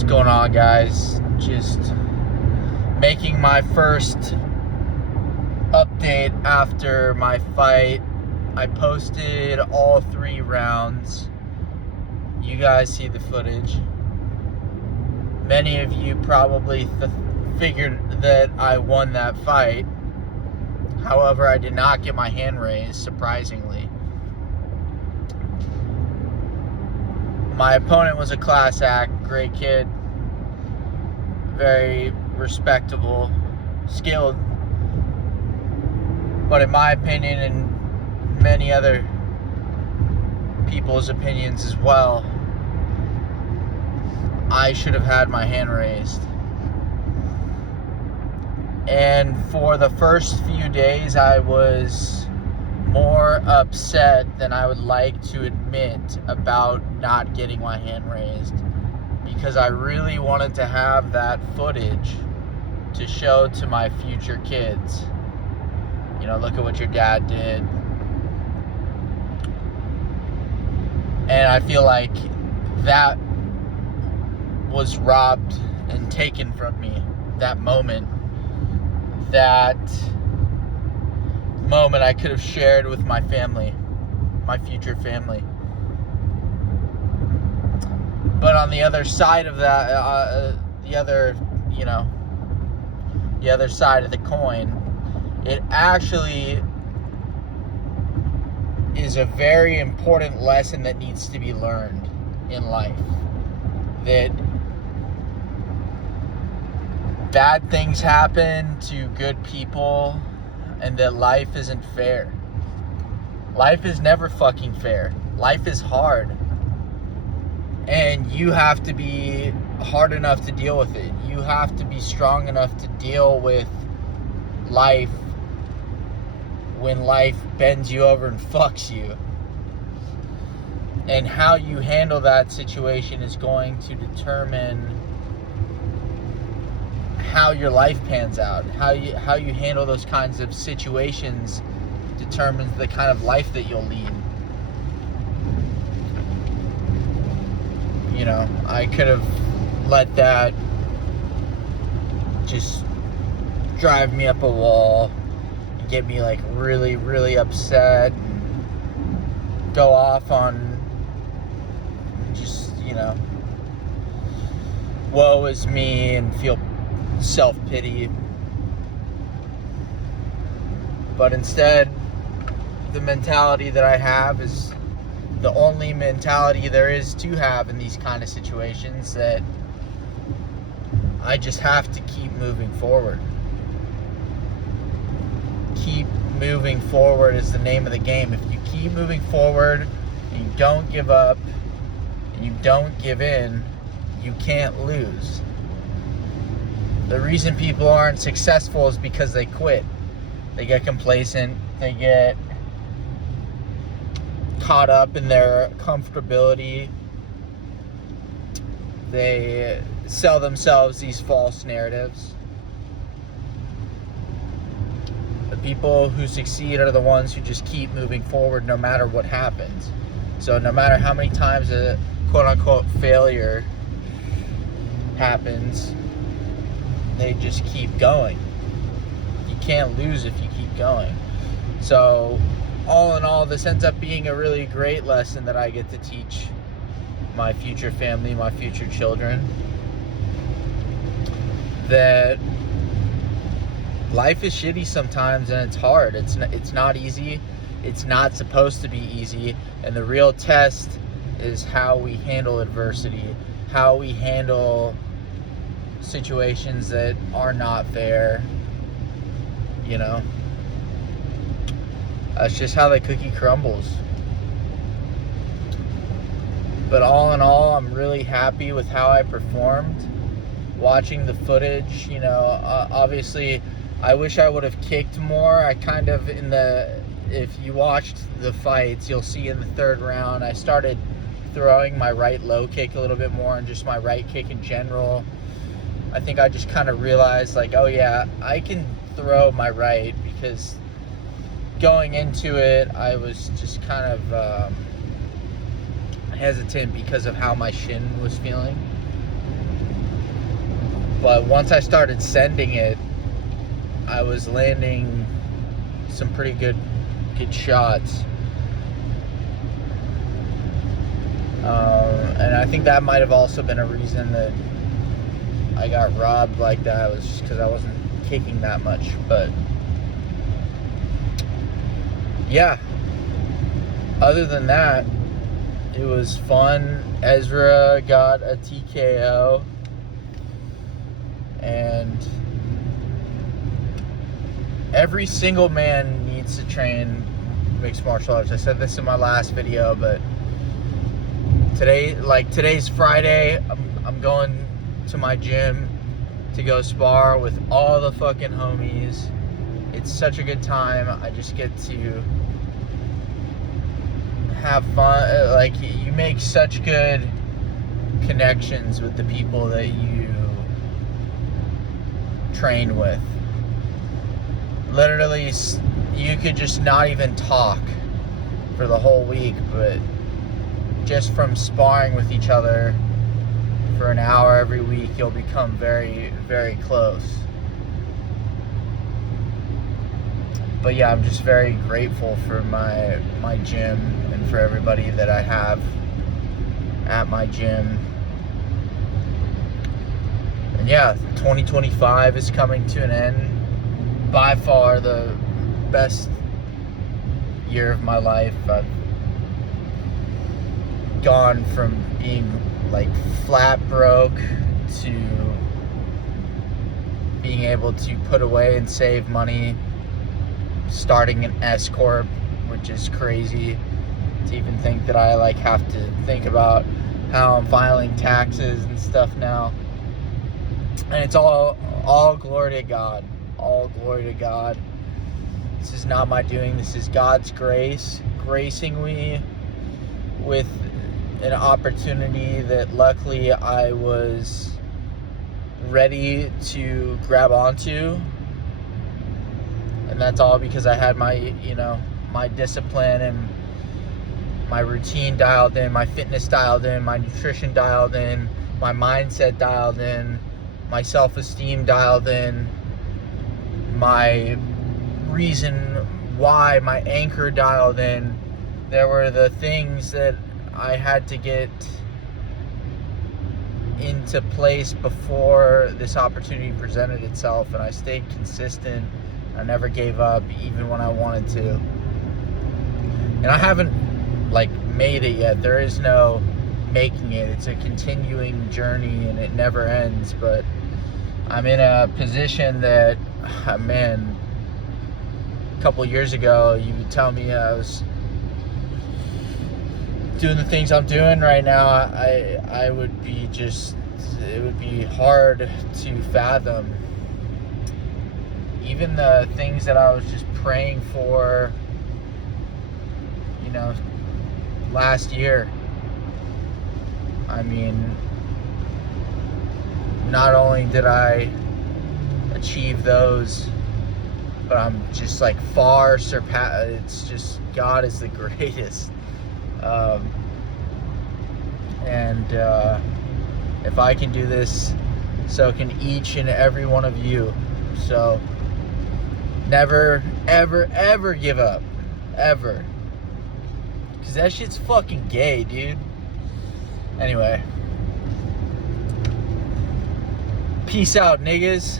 What's going on, guys? Just making my first update after my fight. I posted all 3 rounds. You guys see the footage. Many of you probably figured that I won that fight. However, I did not get my hand raised, surprisingly. My opponent was a class act, great kid, very respectable, skilled, but in my opinion and many other people's opinions as well, I should have had my hand raised. And for the first few days, I was more upset than I would like to admit about not getting my hand raised, because I really wanted to have that footage to show to my future kids. You know, look at what your dad did. And I feel like that was robbed and taken from me. That moment I could have shared with my family, my future family. But on the other side of that, the other side of the coin, it actually is a very important lesson that needs to be learned in life. That bad things happen to good people, and that life isn't fair. Life is never fucking fair. Life is hard. And you have to be hard enough to deal with it. You have to be strong enough to deal with life when life bends you over and fucks you. And how you handle that situation is going to determine how your life pans out. How you handle those kinds of situations determines the kind of life that you'll lead. You know, I could have let that just drive me up a wall and get me like really, really upset and go off on just, woe is me and feel self-pity. But instead, the mentality that I have is the only mentality there is to have in these kind of situations, that I just have to keep moving forward. Keep moving forward is the name of the game. If you keep moving forward and you don't give up and you don't give in, you can't lose. The reason people aren't successful is because they quit. They get complacent. They get caught up in their comfortability. They sell themselves these false narratives. The people who succeed are the ones who just keep moving forward no matter what happens. So no matter how many times a quote-unquote failure happens, they just keep going. You can't lose if you keep going. So all in all, this ends up being a really great lesson that I get to teach my future family, my future children, that life is shitty sometimes and it's hard. It's not easy. It's not supposed to be easy. And the real test is how we handle adversity, how we handle situations that are not fair. That's just how the cookie crumbles. But all in all, I'm really happy with how I performed. Watching the footage, obviously I wish I would have kicked more. I kind of, if you watched the fights, you'll see in the 3rd round, I started throwing my right low kick a little bit more, and just my right kick in general. I think I just kind of realized, like, oh yeah, I can throw my right, because going into it, I was just kind of hesitant because of how my shin was feeling. But once I started sending it, I was landing some pretty good shots. And I think that might have also been a reason that I got robbed like that, was just because I wasn't kicking that much. But yeah, other than that, it was fun. Ezra got a TKO, and every single man needs to train mixed martial arts. I said this in my last video, but today's Friday, I'm going to my gym to go spar with all the fucking homies. It's such a good time. I just get to have fun. Like, you make such good connections with the people that you train with. Literally, you could just not even talk for the whole week, but just from sparring with each other for an hour every week, you'll become very, very close. But yeah, I'm just very grateful for my gym and for everybody that I have at my gym. And yeah, 2025 is coming to an end. By far the best year of my life. I've gone from being like flat broke to being able to put away and save money, starting an S Corp, which is crazy to even think that I like have to think about how I'm filing taxes and stuff now. And it's all glory to God. All glory to God. This is not my doing. This is God's grace, gracing me with an opportunity that luckily I was ready to grab onto. And that's all because I had my discipline and my routine dialed in, my fitness dialed in, my nutrition dialed in, my mindset dialed in, my self-esteem dialed in, my reason why, my anchor dialed in. There were the things that I had to get into place before this opportunity presented itself, and I stayed consistent. I never gave up, even when I wanted to. And I haven't made it yet. There is no making it. It's a continuing journey and it never ends. But I'm in a position that, man, a couple years ago, you would tell me I was doing the things I'm doing right now, I would be it would be hard to fathom. Even the things that I was just praying for, last year. I mean, not only did I achieve those, but I'm just far surpassed. It's just, God is the greatest. If I can do this, so can each and every one of you. So never, ever, ever give up. Ever. Because that shit's fucking gay, dude. Anyway. Peace out, niggas.